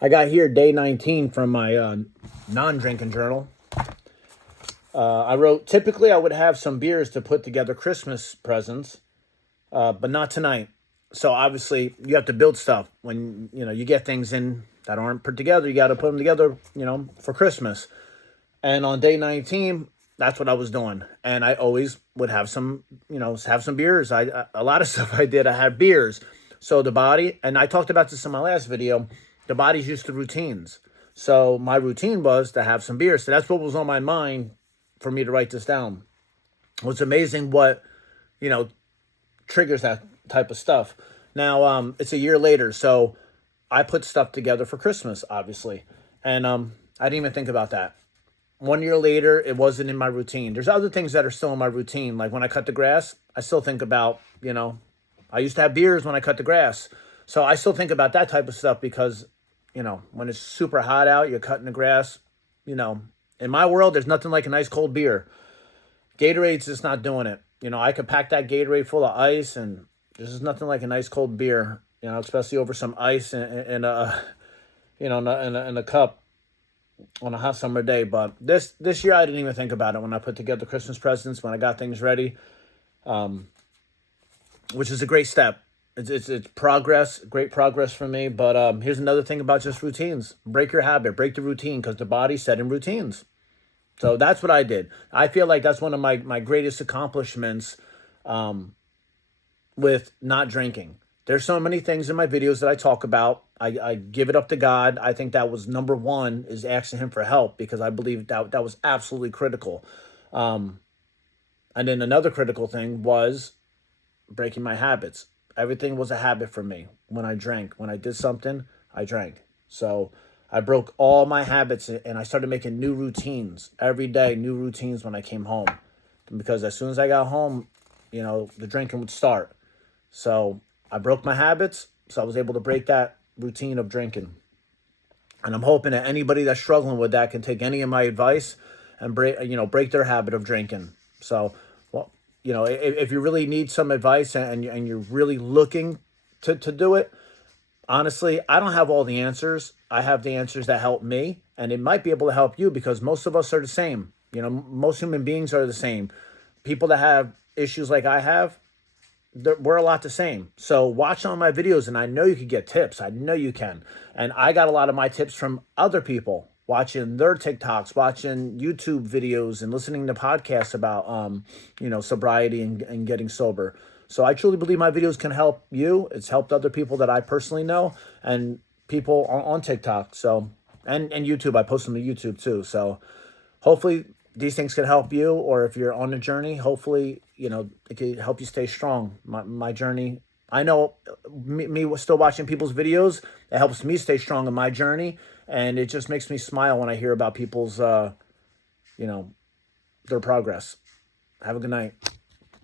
I got here day 19 from my non-drinking journal. I wrote, typically I would have some beers to put together Christmas presents, but not tonight. So obviously you have to build stuff. When, you get things in that aren't put together, you got to put them together, for Christmas. And on day 19, that's what I was doing. And I always would have some, have some beers. A lot of stuff I did, I had beers. So the body, and I talked about this in my last video, the body's used to routines. So my routine was to have some beers. So that's what was on my mind for me to write this down. It's amazing what, you know, triggers that type of stuff. Now, it's a year later, so I put stuff together for Christmas, obviously. And I didn't even think about that. 1 year later, it wasn't in my routine. There's other things that are still in my routine. Like when I cut the grass, I still think about, I used to have beers when I cut the grass. So I still think about that type of stuff because, when it's super hot out, you're cutting the grass, in my world, there's nothing like a nice cold beer. Gatorade's just not doing it. I could pack that Gatorade full of ice, and there's just nothing like a nice cold beer, especially over some ice in a, in a cup on a hot summer day. But this year, I didn't even think about it when I put together Christmas presents, when I got things ready, which is a great step. It's progress, great progress for me. But here's another thing about just routines. Break your habit, break the routine, because the body's set in routines. So that's what I did. I feel like that's one of my greatest accomplishments with not drinking. There's so many things in my videos that I talk about. I give it up to God. I think that was number one, is asking him for help, because I believe that was absolutely critical. And then another critical thing was breaking my habits. Everything was a habit for me. When I drank, when I did something, I drank. So I broke all my habits, and I started making new routines every day, new routines when I came home. Because as soon as I got home, the drinking would start. So I broke my habits, so I was able to break that routine of drinking. And I'm hoping that anybody that's struggling with that can take any of my advice and break their habit of drinking. So, well, if you really need some advice and you're really looking to do it, honestly, I don't have all the answers. I have the answers that help me, and it might be able to help you, because most of us are the same. Most human beings are the same. People that have issues like I have, we're a lot the same. So watch on my videos, and I know you can get tips. I know you can. And I got a lot of my tips from other people, watching their TikToks, watching YouTube videos, and listening to podcasts about, sobriety and getting sober. So I truly believe my videos can help you. It's helped other people that I personally know, and people on TikTok. So, and YouTube. I post them to YouTube too. So hopefully these things can help you, or if you're on a journey, hopefully, it can help you stay strong. My journey, I know me still watching people's videos, it helps me stay strong in my journey. And it just makes me smile when I hear about people's, their progress. Have a good night.